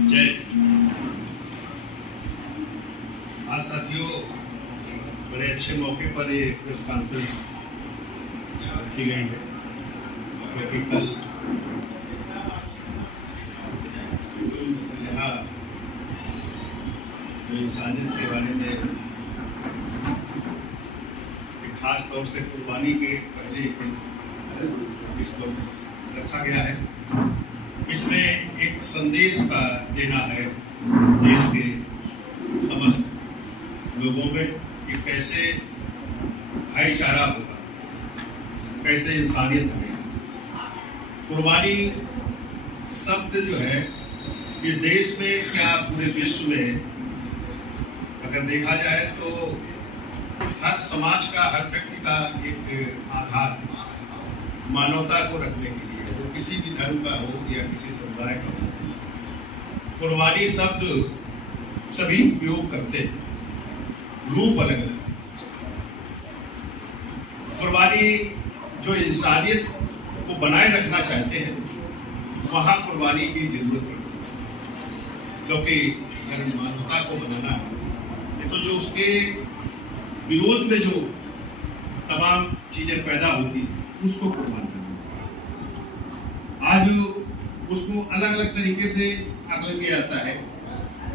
जय हिंद। आज साथियों, बड़े अच्छे मौके पर ये प्रेस कॉन्फ्रेंस की गई है, क्योंकि कल यहाँ जो इंसानियत के बारे में खास तौर से कुर्बानी के पहले इसको रखा गया है। इसमें एक संदेश का देना है देश के समस्त लोगों में कि कैसे भाईचारा होगा, कैसे इंसानियत बनेगी। कुर्बानी शब्द जो है इस देश में, क्या पूरे विश्व में अगर देखा जाए तो हर समाज का, हर व्यक्ति का एक आधार मानवता को रखने के लिए, वो किसी भी धर्म का हो या किसी समुदाय का हो, कुर्बानी शब्द सभी उपयोग करते हैं, रूप अलग अलग। कुर्बानी जो इंसानियत को बनाए रखना चाहते हैं वहां कुर्बानी की जरूरत पड़ती है, क्योंकि अगर मानवता को बनाना है तो जो उसके विरोध में जो तमाम चीजें पैदा होती हैं उसको कुर्बान करना। आज उसको अलग अलग तरीके से आकलन किया जाता है।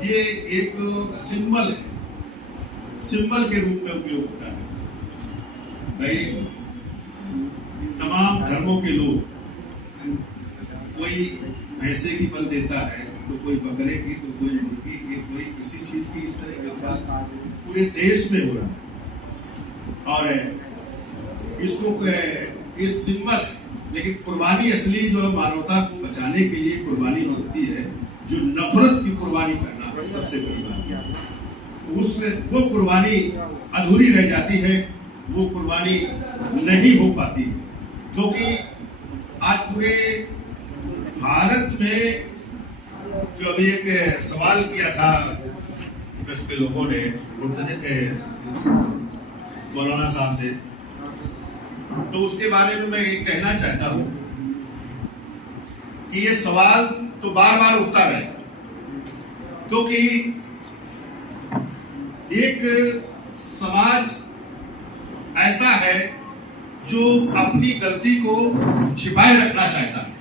ये एक सिंबल है, सिंबल के रूप में उपयोग होता है। भाई तमाम धर्मों के लोग, कोई भैंसे की बल देता है तो कोई बकरे की, तो कोई मुर्गी की, कोई किसी चीज की, इस तरह के बल पूरे देश में हो रहा है। और इसको ये सिंबल है, लेकिन कुर्बानी असली जो है मानवता को बचाने के लिए कुर्बानी होती है, जो नफरत की कुर्बानी करना है सबसे बड़ी बात। उससे वो कुर्बानी अधूरी रह जाती है, वो कुर्बानी नहीं हो पाती है, क्योंकि आज पूरे भारत में जो अभी एक सवाल किया था प्रेस के लोगों ने मौलाना साहब से, तो उसके बारे में मैं ये कहना चाहता हूं कि ये सवाल तो बार बार उठता रहेगा, क्योंकि एक समाज ऐसा है जो अपनी गलती को छिपाए रखना चाहता है,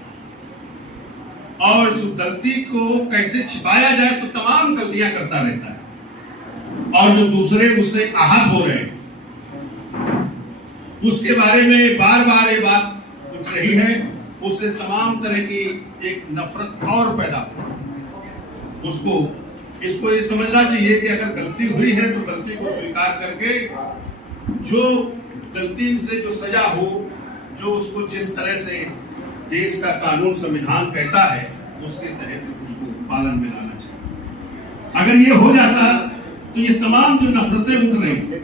और उस गलती को कैसे छिपाया जाए तो तमाम गलतियां करता रहता है, और जो दूसरे उससे आहत हो रहे हैं उसके बारे में बार बार ये बात उठ रही है, उससे तमाम तरह की एक नफरत और पैदा हो। इसको ये समझना चाहिए कि अगर गलती हुई है तो गलती को स्वीकार करके जो गलती से जो सजा हो, जो उसको जिस तरह से देश का कानून संविधान कहता है उसके तहत उसको पालन में लाना चाहिए। अगर ये हो जाता तो ये तमाम जो नफरतें उठ रही,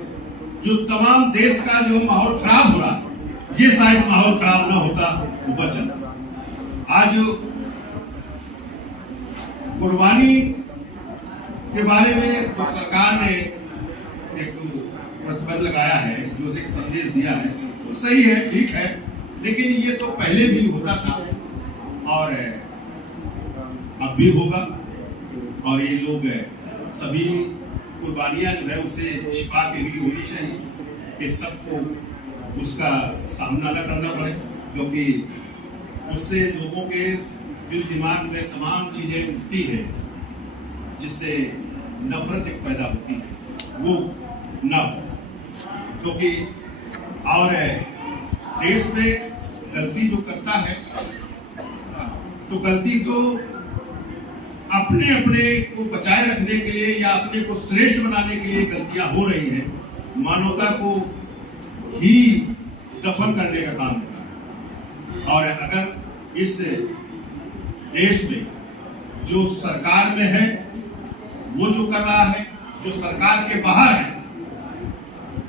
जो तमाम देश का जो माहौल खराब हो रहा, ये शायद माहौल खराब ना होता, ऊपर चलता। आज कुर्बानी के बारे में जो सरकार ने एक प्रतिबंध लगाया है, जो एक संदेश दिया है, वो सही है, ठीक है, लेकिन ये तो पहले भी होता था और अब भी होगा। और ये लोग सभी कुर्बानियां जो है उसे छिपा के भी होनी चाहिए कि सबको उसका सामना न करना पड़े, क्योंकि उससे लोगों के दिल दिमाग में तमाम चीजें उठती है जिससे नफरत एक पैदा होती है, वो न, क्योंकि और देश में गलती जो करता है तो गलती तो अपने अपने को बचाए रखने के लिए या अपने को श्रेष्ठ बनाने के लिए गलतियां हो रही हैं, मानवता को ही दफन करने का काम कर रहा है। और अगर इस देश में जो सरकार में है वो जो कर रहा है, जो सरकार के बाहर है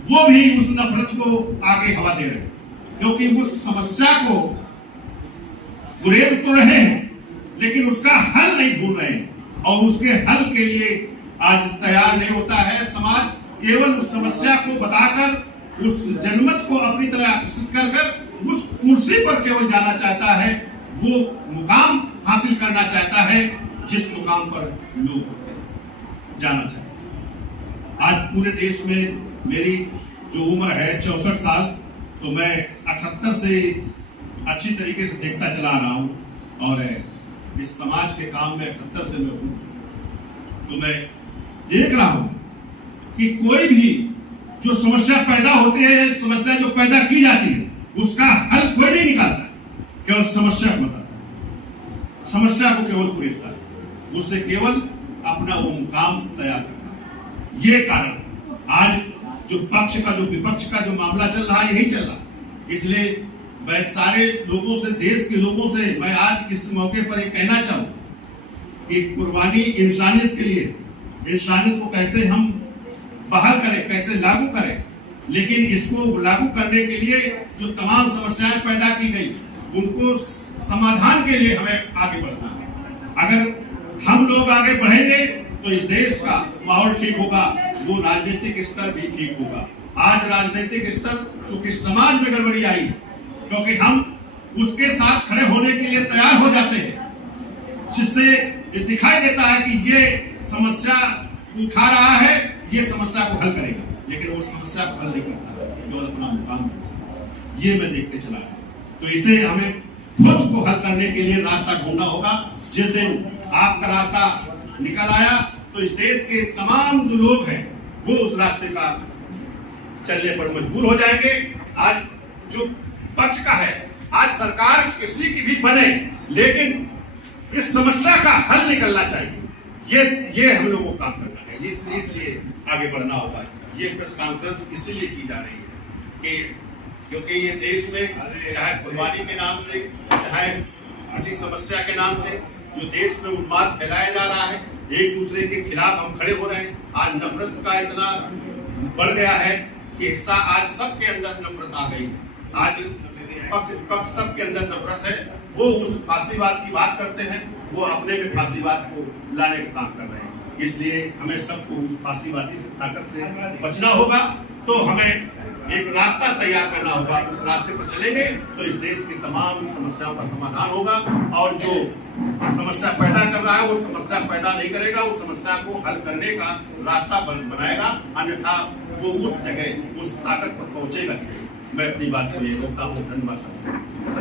वो भी उस नफरत को आगे हवा दे रहे हैं, क्योंकि उस समस्या को गुरेज तो रहे हैं लेकिन उसका हल नहीं ढूंढ रहे हैं, और उसके हल के लिए आज तैयार नहीं होता है समाज। केवल उस समस्या को बताकर, उस जनमत को अपनी तरह आकर्षित कर कर उस कुर्सी पर केवल जाना चाहता है, वो मुकाम हासिल करना चाहता है जिस मुकाम पर लोग होते हैं, जाना चाहते हैं। आज पूरे देश में मेरी जो उम्र है 64 साल, तो मैं 78 से अच्छी तरीके से देखता चला आ रहा हूं और इस समाज के काम में 78 से मैं हूं, तो मैं देख रहा हूं कि कोई भी जो समस्या पैदा होती है, समस्या जो पैदा की जाती है, उसका हल कोई नहीं निकालता, केवल समस्या को बताता है, समस्या को केवल पूछता है, उससे केवल अपना वो मुकाम तैयार करता है। ये कारण आज जो पक्ष का जो विपक्ष का जो मामला चल रहा है, यही चल रहा है। इसलिए मैं सारे लोगों से, देश के लोगों से मैं आज इस मौके पर ये कहना चाहूँ कि कुर्बानी इंसानियत के लिए, इंसानियत को कैसे हम बहाल करें, कैसे लागू करें, लेकिन इसको लागू करने के लिए जो तमाम समस्याएं पैदा की गई, उनको समाधान के लिए हमें आगे बढ़ना है। अगर हम लोग आगे बढ़ेंगे तो इस देश का माहौल ठीक होगा, वो राजनीतिक स्तर भी ठीक होगा। आज राजनीतिक स्तर चूंकि समाज में गड़बड़ी आई, क्योंकि हम उसके साथ खड़े होने के लिए तैयार हो जाते हैं, जिससे ये दिखाई देता है कि ये समस्या उठा रहा है, ये समस्या को हल करेगा, लेकिन वो समस्या को हल नहीं करता, केवल अपना मुकाम करता है। ये मैं देखते चला है। तो इसे हमें खुद को हल करने के लिए रास्ता ढूंढना होगा। जिस दिन आपका रास्ता निकल आया तो इस देश के तमाम जो लोग हैं वो उस रास्ते का चलने पर मजबूर हो जाएंगे। आज जो पक्ष का है, आज सरकार किसी की भी बने, लेकिन इस समस्या का हल निकलना चाहिए। ये हम लोगों को काम करना है, इसलिए आगे बढ़ना होगा। ये प्रेस कॉन्फ्रेंस इसीलिए की जा रही है कि क्योंकि ये देश में चाहे कुर्बानी के नाम से, चाहे किसी समस्या के नाम से, जो देश में उन्माद फैलाया जा रहा है, एक दूसरे के खिलाफ हम खड़े हो रहे हैं। आज नफरत का इतना बढ़ गया है कि हिस्सा आज सबके अंदर नफरत आ गई है। आज पक्ष सबके अंदर नफरत है। वो उस फांसीवाद की बात करते हैं, वो अपने में फांसीवाद को लाने का काम कर रहे हैं। इसलिए हमें सबको उस फांसीवादी ताकत से बचना होगा। तो हमें एक रास्ता तैयार करना होगा। उस रास्ते पर चलेंगे तो इस देश की तमाम समस्याओं का समाधान होगा, और जो समस्या पैदा कर रहा है वो समस्या पैदा नहीं करेगा, उस समस्या को हल करने का रास्ता बनाएगा। अन्यथा वो उस जगह, उस ताकत पर पहुंचेगा ही। मैं अपनी बात को ये रोकता हूँ। धन्यवाद सभी।